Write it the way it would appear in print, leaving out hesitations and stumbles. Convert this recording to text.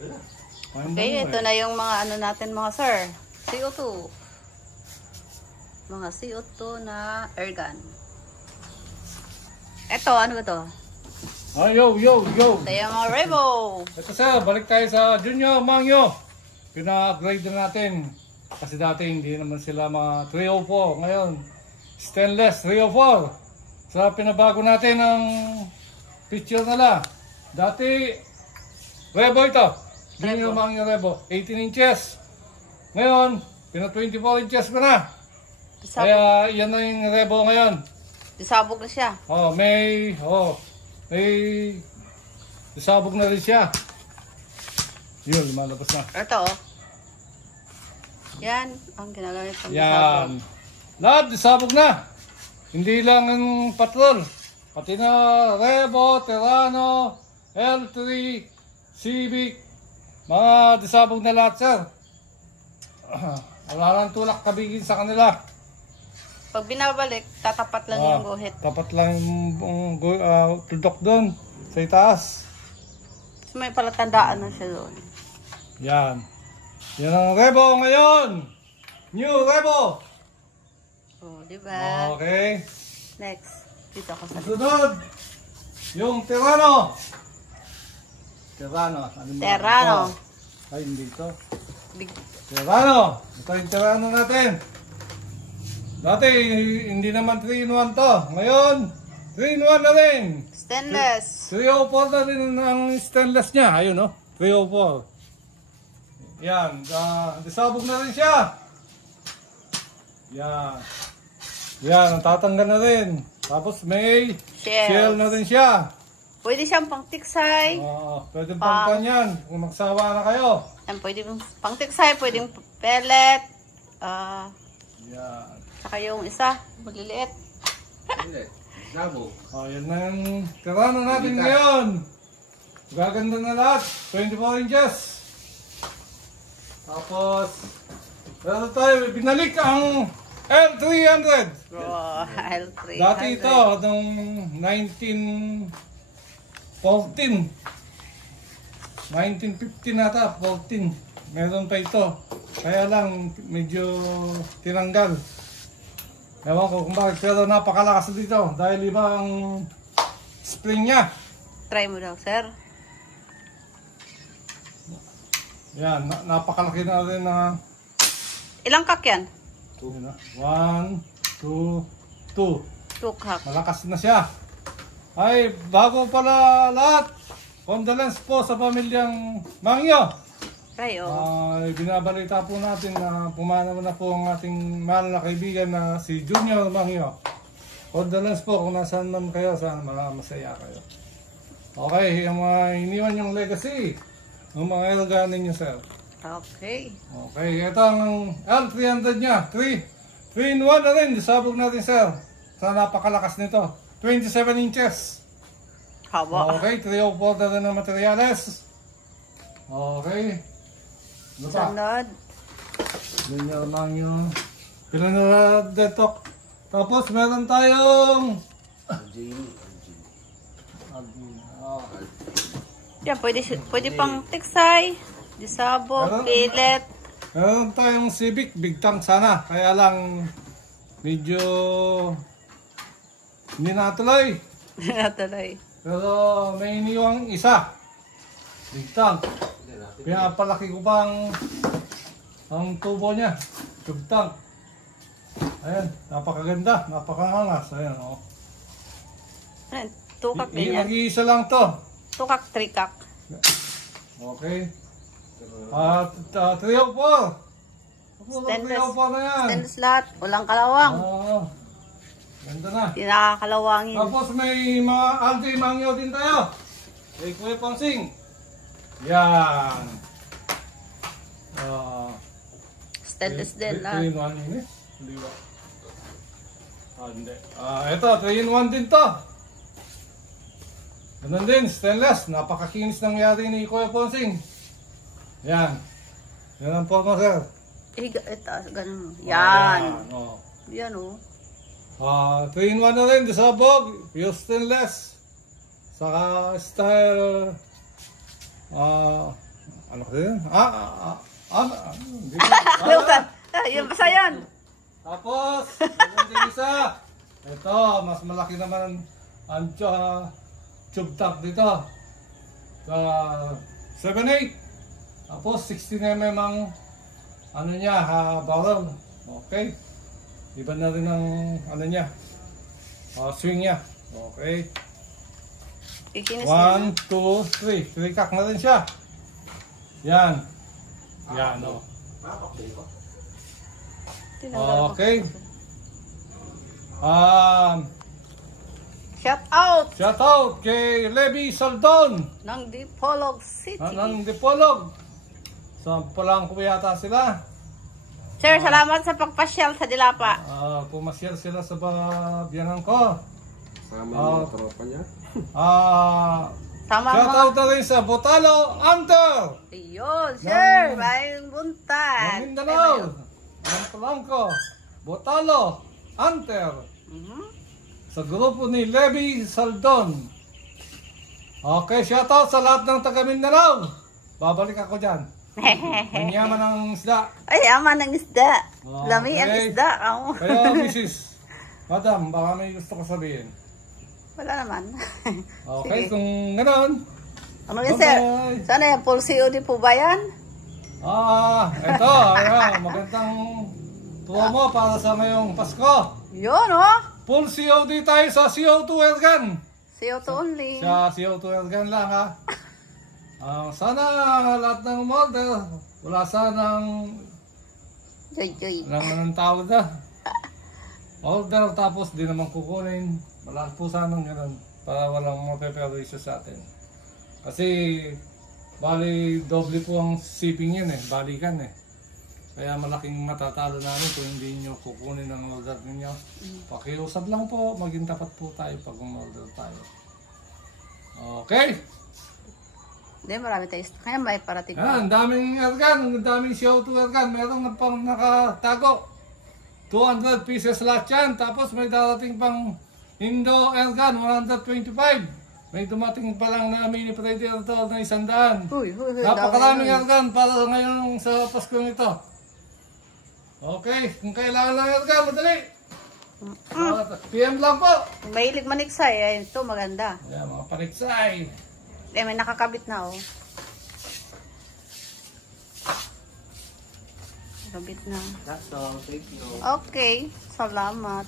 Okay, ito na yung mga ano natin mga sir. CO2. Mga CO2 na airgun. Ito, ano ba to? Oh, yo. Ito yung mga Revo. Ito sir, balik tayo sa Junior Mangyo. Pina-upgrade na natin. Kasi dati hindi naman sila mga 304. Ngayon, stainless 304. Sa pinabago natin ang picture nila. Dati, Revo ito. Junior Mangyo Revo. 18 inches. Ngayon, pina 24 inches ko na. Kaya yan na yung Revo ngayon. Disabog na siya. May isabog na rin siya. Yun, lumalabas na. Ito oh. Yan, ang ginagamit pang disabog. Yan. Lahat, isabog na. Hindi lang ang patrol. Pati na Revo, Terrano, L3, Civic. Mga disabog na lahat, sir. Wala lang tulak kabigin sa kanila. Pag binabalik, tatapat lang yung guhit. Tapat lang yung tudok doon sa itaas. So, may palatandaan na siya doon. Yan. Yan ang Revo ngayon. New Revo. Oh, di ba? Okay. Next. Dito ako sa Sunod. Yung Terrano. Terrano. Ano ba? Terrano. Ito? Ay, hindi ito. Big. Terrano. Ito yung Terrano natin. Dati, hindi naman 3-in-1 to. Ngayon, 3-in-1 na rin. Stainless. 304 na rin ang stainless niya. Ayun, no? 304. Yan. Disabog na rin siya. Yan. Yan. Tatanggal na rin. Tapos may shell na rin siya. Pwede siyang pang tiksay. Pwede pang yan. Kung magsawa na kayo. Yan, pwede pang tiksay. Pwede pellet. Yan. Saka yung isa, maliliit. Sabog. Yan na yung Terrano natin ngayon. Gaganda na lahat. 24 inches. Tapos, pero tayo, binalik ang L300. Oh, L300. Dati ito, noong 1914. 1950 nata, 14. Meron pa ito. Kaya lang, medyo tinanggal. Ewan ko kung bakit, pero napakalakas dito. Dahil iba ang spring niya. Try mo daw, sir. Yan, napakalaki na rin na. Ilang kak yan? 1, 2, 2. 2 kak. Malakas na siya. Ay, bago pala lahat. Condolence po sa pamilyang Mangyo. Try, oh. Binabalita po natin na pumanaw na po ang ating mahal na kaibigan na si Junior Mangyo. Condolence po kung nasaan man kayo, sana masaya kayo. Okay, yung mga iniwan yung legacy. Yung mga ilaganin nyo, sir. Okay. Okay, ito ang L300 niya. 3-in-1 na rin. Disabog natin, sir. Sa napakalakas nito. 27 inches. Haba. Okay, 304 na rin ang materyales. Okay. Ano pa? Sunod. Junior Mangyo. Pinanadetok. Tapos meron tayong Yan, pwede pang tiksay, disabog, pellet. meron tayong Civic. Big tank sana. Kaya lang medyo hindi natuloy. Natuloy. Pero may iniwang isa. Big tank. Pinapalaki ko pa ang tubo niya. Big tank. Ayan, napakaganda. Napakangas. Ayan, o. Oh. 2 kak din yan. Nag-iisa lang to. 2 kak, 3 kak. Okay. At 304. Stainless. 304 na yan. Stainless lahat. Walang kalawang. Oo. Ganda na. Hindi nakakalawangin. Tapos may mga Aldi Mangyo din tayo. Kay Kuya Ponsing. Yan. Stainless din lahat. 3-in-1 yun eh. Hindi ba? Hindi. Ito, 3-in-1 din to. Ganun din, stainless. Napakakinis nangyari ni Kuya Ponsing. Yan. Yan ang po mo, sir. Ito, ganun. Yan. Oh. Yan, oh. 3-in-1 na rin, disabog, pure stainless. Saka style, ano Ano kasi yun? Hindi ko. Kalimutan. Yun, basta yun. Tapos, meron din isa. Ito, mas malaki naman ang tube top dito. 7.8. Tapos, 16mm ang ano niya, barrel. Okay. Iba na rin ang ano niya. Swing niya. Okay. Ikinis niya. 1, 2, 3. 3 cock na rin siya. Yan. Yan, o. Okay. Shout out Shout out kay Levi Saldon ng Dipolog City. ng Dipolog. So, palang ko yata sila. Sir, salamat sa pagpasyal sa Dilapa. Pumasyal sila sa biyanan ko. Sama yung mga tropa niya. Tama Shout mo. out na rin sa Botalo Hunter. Ayun, sir. Mayroong buntan. Ng Mindanao. Ng Palangko. Botalo Hunter. Mhm. Sa grupo ni Levi Saldon. Okay, shout out sa lahat ng taga Mindanao. Babalik ako dyan. Manyaman ng isda. Ay, ama ng isda. Okay. Lami ang isda. Oh. Kaya, Mrs. Madam, baka may gusto ko sabihin. Wala naman. Okay, Sige. kung ganoon. Ano yun, sir? Bye-bye. Sana yung full COD po ba yan? Ito, magandang promo para sa ngayong Pasko. Yun, oh. Full COD tayo sa CO2 Airgun. CO2 only. Sa CO2 Airgun lang, ha. Sana lahat ng model, wala sanang Joy, joy. anong tawag na. Order tapos di naman kukunin. Wala po sanang ganun para walang mapeperwisyo sa atin. Kasi bali doble po ang shipping yan eh, balikan eh. Kaya malaking matatalo namin kung hindi nyo kukunin ang order ninyo. Pakiusap lang po, maging tapat po tayo pag umorder tayo. Okay? Hindi, marami tayo. Kaya may parating Yan, ang daming airgun, ang daming CO2 airgun. Meron pang nakatago. 200 pieces lahat yan. Tapos may darating pang Indo airgun, 125. May dumating pa lang na mini Predator na 100. Huy, huy, huy. Napakaraming airgun para ngayon sa Paskong ito. Okay, kung kailangan lang airgun, madali. PM lang po. Mahilig maniksay. Ayun, ito maganda. Ayan, mga paniksay. May nakakabit na, oh. Nakakabit na. That's all. Thank you. Okay. Salamat.